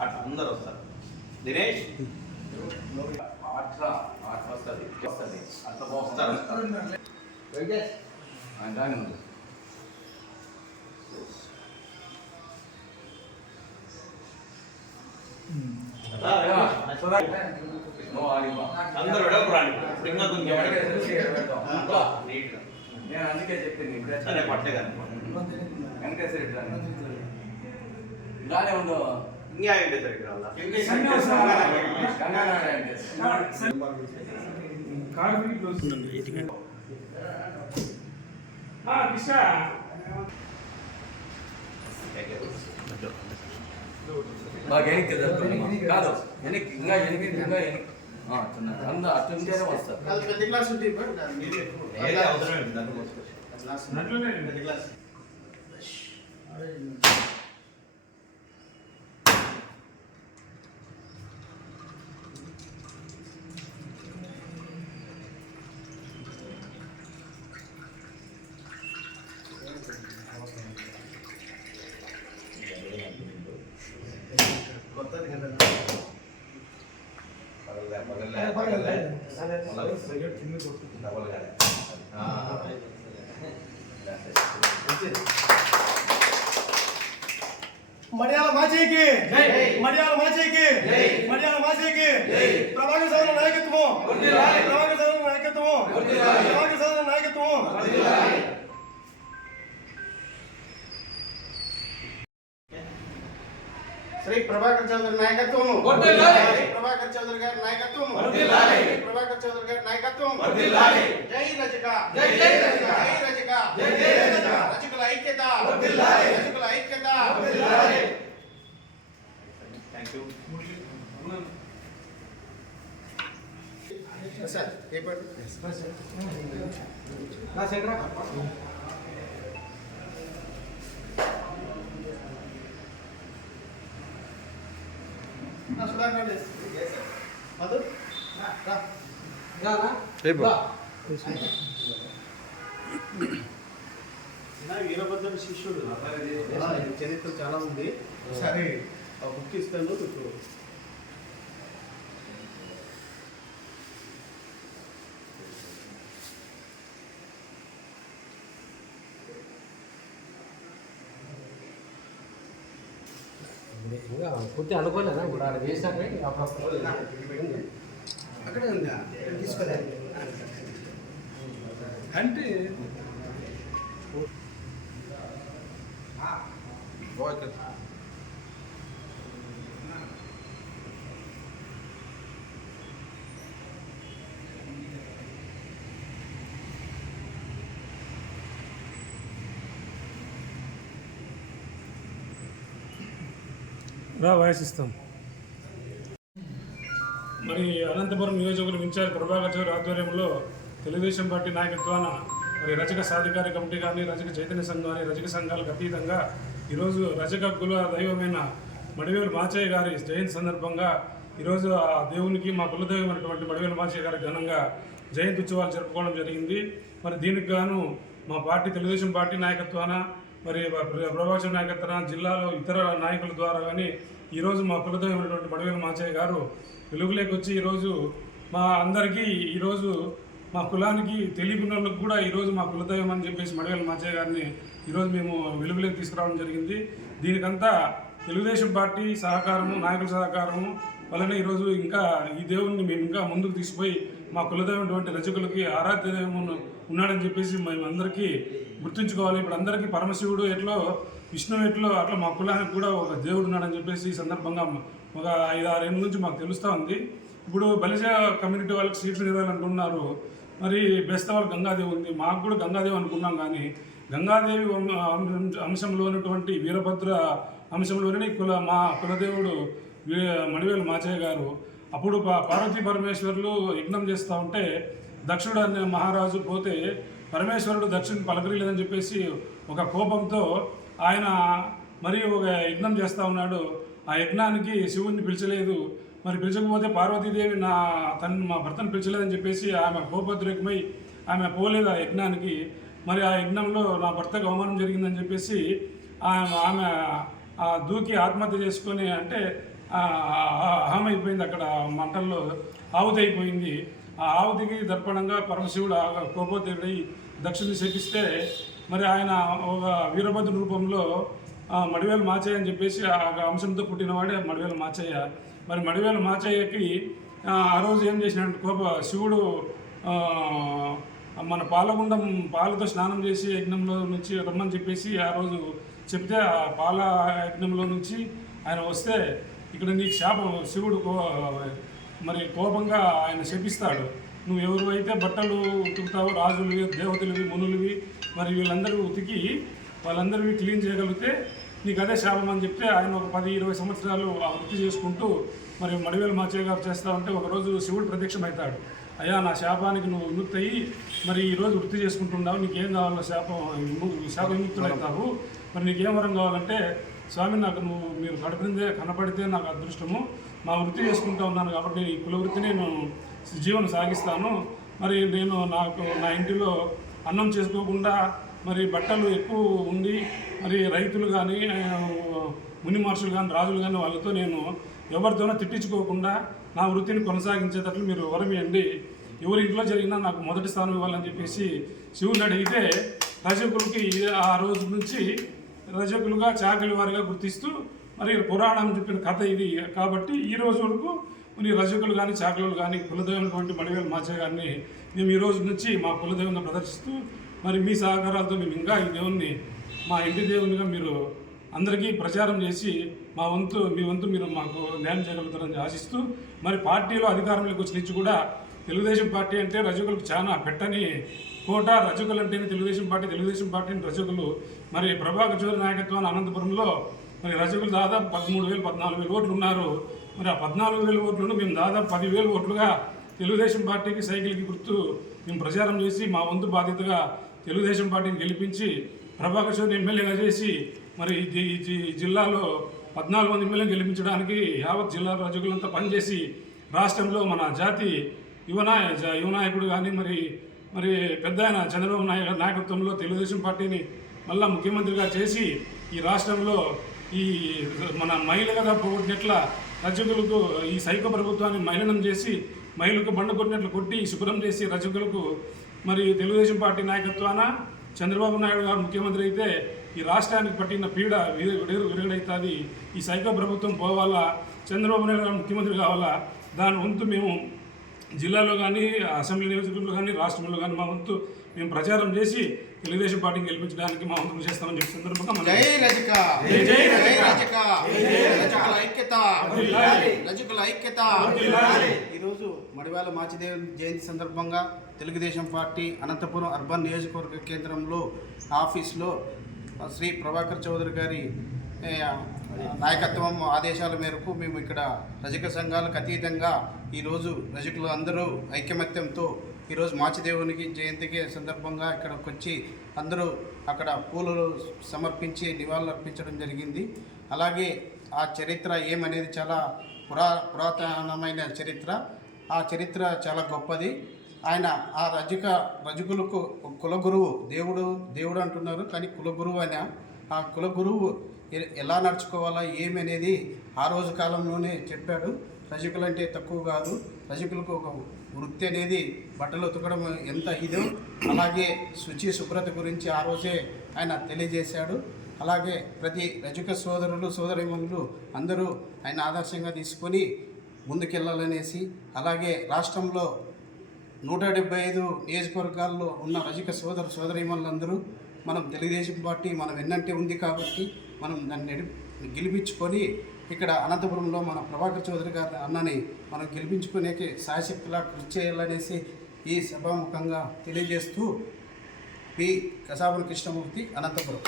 అట్లా అందరు వస్తారు. దినేష్? అట్లా అట్లా వస్తుంది. వస్తుంది. అట్లా వస్తారు దాని ఉంది. నువ్వు ఆడిపో. అందరు ఇప్పుడు ఇంకా కొంచెం నేను అందుకే చెప్పింది ఇప్పుడే సరే పట్టే కానీ వెంకటేశ్వర. ఇలానే ఉండు ఇంకా. బాగా వెనక్కి జరుపుకోండి. కాదు వెనక్కి ఇంకా వెనక్కి ఇంకా వెనక్కి పెద్ద క్లాస్ ఏది అవసరం పెద్ద క్లాస్. కొత్తది కదా పగలలే, పగలలే, పగలలే. మళ్ళా డబల్ గానే. ఆ. మడియాల మాచేకి జై. మడియాల మాచేకి జై. మడియాల మాచేకి జై. ప్రభాకర్ సాగర్ నాయకత్వం. ప్రభాకర్ సాగర్ నాయకత్వం. ప్రభాకర్ సాగర్ నాయకత్వం శ్రీ ప్రభాకర్ చౌదరి నాయకత్వం వర్ధిల్లాలి. శ్రీ ప్రభాకర్ చౌదరి గారి నాయకత్వం వర్ధిల్లాలి. శ్రీ ప్రభాకర్ చౌదరి గారి నాయకత్వం వర్ధిల్లాలి. జై రజక జై జై రజక. జై రజక జై జై రజక. రజకుల ఐక్యత వర్ధిల్లాలి. రజకుల ఐక్యత థ్యాంక్ యూ సార్ ఏ పాటు నా సుధాకర్ రెడ్డి. మధు రా, రా నా వీరభద్ర శిష్యుడు. చరిత్ర చాలా ఉంది. ఒకసారి ఆ బుక్ ఇస్తాను ఇప్పుడు పూర్తి అనుకోలేదా? ఇప్పుడు ఆడ చేశాక అక్కడే ఉందా? తీసుకోలే. అంటే రా వాయిస్తాం మరి అనంతపురం నియోజకవర్గం ఇన్ఛార్జ్ ప్రభాకర్ చౌదరి ఆధ్వర్యంలో తెలుగుదేశం పార్టీ నాయకత్వాన మరి రజక సాధికార కమిటీ కానీ రజక చైతన్య సంఘం కానీ రజక సంఘాలకు అతీతంగా ఈరోజు రజక కుల దైవమైన మడివేలు మాచయ్య గారి జయంతి సందర్భంగా ఈరోజు ఆ దేవునికి మా కులదైవమైనటువంటి మడివేలు మాచయ్య గారి ఘనంగా జయంతి ఉత్సవాలు జరుపుకోవడం జరిగింది. మరి దీనికి గాను మా పార్టీ తెలుగుదేశం పార్టీ నాయకత్వాన మరి ప్రభాకర్ నాయకత్వాన జిల్లాలో ఇతర నాయకుల ద్వారా కానీ ఈరోజు మా కులదైవమైనటువంటి మడివేలు మాచయ్య గారు వెలుగులోకి వచ్చి ఈరోజు మా అందరికీ ఈరోజు మా కులానికి తెలియని వాళ్ళకి కూడా ఈరోజు మా కులదైవం అని చెప్పేసి మడివేల మాచయ్య గారిని ఈరోజు మేము వెలుగులోకి తీసుకురావడం జరిగింది. దీనికంతా తెలుగుదేశం పార్టీ సహకారము నాయకుల సహకారము వలన ఈరోజు ఇంకా ఈ దేవుణ్ణి మేము ఇంకా ముందుకు తీసుకుపోయి మా కులదైనటువంటి రచకులకి ఆరాధ్య దైవం ఉన్నాడని చెప్పేసి మేము అందరికీ గుర్తుంచుకోవాలి. ఇప్పుడు అందరికీ పరమశివుడు ఎట్లో విష్ణువు ఎట్లో అట్లా మా కులానికి కూడా ఒక దేవుడు ఉన్నాడని చెప్పేసి ఈ సందర్భంగా ఒక ఐదు ఆరు ఏళ్ళ నుంచి మాకు తెలుస్తూ ఉంది. ఇప్పుడు బలిజ కమ్యూనిటీ వాళ్ళకి సీట్లు ఇవ్వాలనుకుంటున్నారు మరి బెస్త వాళ్ళు గంగాదేవి ఉంది. మాకు కూడా గంగాదేవి అనుకున్నాం కానీ గంగాదేవి అంశంలో ఉన్నటువంటి వీరభద్ర అంశంలోనే కుల మా కులదేవుడు వీ- మణివేలు మాచయ్య గారు అప్పుడు పార్వతీ పరమేశ్వరులు యజ్ఞం చేస్తూ ఉంటే దక్షుడు అనే మహారాజు పోతే పరమేశ్వరుడు దక్షుడిని పలకరీలేదని చెప్పేసి ఒక కోపంతో ఆయన మరి ఒక యజ్ఞం చేస్తూ ఉన్నాడు. ఆ యజ్ఞానికి శివుణ్ణి పిలిచలేదు. మరి పిలిచకపోతే పార్వతీదేవి నా తను మా భర్తను పిలిచలేదని చెప్పేసి ఆమె కోపోద్రేకమై ఆమె పోలేదు ఆ యజ్ఞానికి. మరి ఆ యజ్ఞంలో నా భర్తకు అవమానం జరిగిందని చెప్పేసి ఆమె ఆమె ఆ దూకి ఆత్మహత్య చేసుకొని అంటే అహమైపోయింది అయిపోయింది అక్కడ మంటల్లో. ఆవుతి అయిపోయింది ఆ ఆవుతికి దర్పణంగా పరమశివుడు ఆ దక్షిణ శపిస్తే మరి ఆయన ఒక వీరభద్ర రూపంలో మడివేలు మాచయ్య అని చెప్పేసి ఆ అంశంతో పుట్టినవాడే మడివేలు మాచయ్య. మరి మడివేలు మాచయ్యకి ఆ రోజు ఏం చేసినాడు? కోప శివుడు మన పాలగుండం పాలతో స్నానం చేసి యజ్ఞంలో నుంచి రమ్మని చెప్పేసి ఆ రోజు చెప్తే ఆ పాల యజ్ఞంలో నుంచి ఆయన వస్తే ఇక్కడ నీకు శాపం శివుడు కో మరి కోపంగా ఆయన శపిస్తాడు. నువ్వు ఎవరు అయితే బట్టలు ఉతుకుతావో రాజులవి దేవతలవి మునులవి మరి వీళ్ళందరూ ఉతికి వాళ్ళందరివి క్లీన్ చేయగలిగితే నీకు అదే శాపం అని చెప్తే ఆయన ఒక పది ఇరవై సంవత్సరాలు ఆ వృత్తి చేసుకుంటూ మరి మడివేలు మాచయ్య గారు చేస్తా ఉంటే ఒకరోజు శివుడు ప్రత్యక్షమవుతాడు. అయ్యా నా శాపానికి నువ్వు విముక్తి అయ్యి మరి ఈరోజు వృత్తి చేసుకుంటున్నావు. నీకేం కావాలో శాపం విము- శాప విముక్తుడవుతావు మరి నీకేం వరం కావాలంటే స్వామి నాకు నువ్వు మీరు కడుపుందే కనపడితే నాకు అదృష్టము. మా వృత్తి చేసుకుంటా ఉన్నాను కాబట్టి ఈ కుల వృత్తిని నేను జీవనం సాగిస్తాను. మరి నేను నాకు నా ఇంటిలో అన్నం చేసుకోకుండా మరి బట్టలు ఎక్కువ ఉండి మరి రైతులు కానీ ముని మహర్షులు కానీ రాజులు కానీ వాళ్ళతో నేను ఎవరితోనో తిట్టించుకోకుండా నా వృత్తిని కొనసాగించేటట్లు మీరు వరమియండి ఎవరి ఇంట్లో జరిగినా నాకు మొదటి స్థానం ఇవ్వాలని చెప్పేసి శివుని అడిగితే రజకులకి ఆ రోజు నుంచి రజకులుగా చాకలి వారిగా గుర్తిస్తూ మరి పురాణం చెప్పిన కథ ఇది. కాబట్టి ఈ రోజు వరకు మరి రజకులు కానీ చాకలు కానీ కులదైనటువంటి మడివేలు మాచయ్య గారిని మేము ఈ రోజు నుంచి మా కులదైవంగా ప్రదర్శిస్తూ మరి మీ సహకారాలతో మేము ఇంకా ఈ దేవుణ్ణి మా ఇంటి దేవునిగా మీరు అందరికీ ప్రచారం చేసి మా వంతు మీ వంతు మీరు మాకు న్యాయం చేయగలుగుతారని ఆశిస్తూ మరి పార్టీలో అధికారంలోకి వచ్చి నుంచి కూడా తెలుగుదేశం పార్టీ అంటే రజకులకు చాలా పెట్టని కోట రజకులు అంటేనే తెలుగుదేశం పార్టీ తెలుగుదేశం పార్టీని రజకులు మరి ప్రభాకర్ చౌదరి నాయకత్వాన్ని అనంతపురంలో మరి రజకులు దాదాపు పదమూడు వేలు పద్నాలుగు వేలు ఓట్లు ఉన్నారు. మరి ఆ పద్నాలుగు వేల ఓట్లను మేము దాదాపు పదివేలు ఓట్లుగా తెలుగుదేశం పార్టీకి సైకిల్కి గుర్తు మేము ప్రచారం చేసి మా వంతు బాధ్యతగా తెలుగుదేశం పార్టీని గెలిపించి ప్రభాకర్ చౌదరి ఎమ్మెల్యేగా చేసి మరి ఈ జిల్లాలో పద్నాలుగు మంది ఎమ్మెల్యే గెలిపించడానికి యావత్ జిల్లా రజకులంతా పనిచేసి రాష్ట్రంలో మన జాతి యువనాయ జ- యువనాయకుడు కానీ మరి మరి పెద్ద ఆయన చంద్రబాబు నాయుడు నాయకత్వంలో తెలుగుదేశం పార్టీని మళ్ళా ముఖ్యమంత్రిగా చేసి ఈ రాష్ట్రంలో ఈ మన మహిళగా పోగొట్టినట్ల రచకులకు ఈ సైకో ప్రభుత్వాన్ని మహిళనం చేసి మహిళలకు బండ కొట్టినట్లు కొట్టి శుభ్రం చేసి రచకులకు మరి తెలుగుదేశం పార్టీ నాయకత్వాన చంద్రబాబు నాయుడు గారు ముఖ్యమంత్రి అయితే ఈ రాష్ట్రానికి పట్టిన పీడ విడుదల విడుదలవుతుంది ఈ సైకో ప్రభుత్వం పోవాలా? చంద్రబాబు నాయుడు గారు ముఖ్యమంత్రి కావాలా? దాని వంతు మేము జిల్లాలో కానీ అసెంబ్లీ నియోజకవర్గంలో కానీ రాష్ట్రంలో కానీ మా వంతు మేము ప్రచారం చేసి తెలుగుదేశం పార్టీని గెలిపించడానికి మా కృషి చేస్తామని చెప్పి సందర్భంగా మనం జై రజక జై జై జై రజక. రజక రజకుల ఐక్యత. రజకుల ఐక్యత. ఈరోజు మడివాల మాచిదేవ్ జయంతి సందర్భంగా తెలుగుదేశం పార్టీ అనంతపురం అర్బన్ నియోజకవర్గ కేంద్రంలో ఆఫీస్లో శ్రీ ప్రభాకర్ చౌదరి గారి నాయకత్వం ఆదేశాల మేరకు మేము ఇక్కడ రజక సంఘాలకు అతీతంగా ఈరోజు రజకులు అందరూ ఐకమత్యంతో ఈరోజు మాచిదేవునికి జయంతికి సందర్భంగా ఇక్కడికి వచ్చి అందరూ అక్కడ పూలు సమర్పించి నివాళులు అర్పించడం జరిగింది. అలాగే ఆ చరిత్ర ఏమనేది చాలా పురా పురాతనమైన చరిత్ర. ఆ చరిత్ర చాలా గొప్పది. ఆయన ఆ రజక రజకులకు కులగురువు దేవుడు దేవుడు అంటున్నారు. కానీ కులగురువు ఆయన. ఆ కులగురువు ఎలా నడుచుకోవాలా ఏమనేది ఆ రోజు కాలంలోనే చెప్పాడు. రజకులు అంటే తక్కువ కాదు. రజకులకు ఒక వృత్తి అనేది బట్టలు ఉతకడం ఎంత ఇదో అలాగే శుచి శుభ్రత గురించి ఆ రోజే ఆయన తెలియజేశాడు. అలాగే ప్రతి రజక సోదరులు సోదరిమణులు అందరూ ఆయన ఆదర్శంగా తీసుకొని ముందుకెళ్ళాలనేసి అలాగే రాష్ట్రంలో నూట డెబ్బై ఐదు నియోజకవర్గాల్లో ఉన్న రజక సోదర సోదరీమణులందరూ మనం తెలుగుదేశం పార్టీ మనం వెన్నంటే ఉంది కాబట్టి మనం దాన్ని గెలిపించుకొని ఇక్కడ అనంతపురంలో మన ప్రభాకర్ చౌదరి గారి అన్నని మనం గెలిపించుకునేకి సాయశక్తిలా కృషి చేయాలనేసి ఈ సభాముఖంగా తెలియజేస్తూ పి కసాబుల కృష్ణమూర్తి అనంతపురం.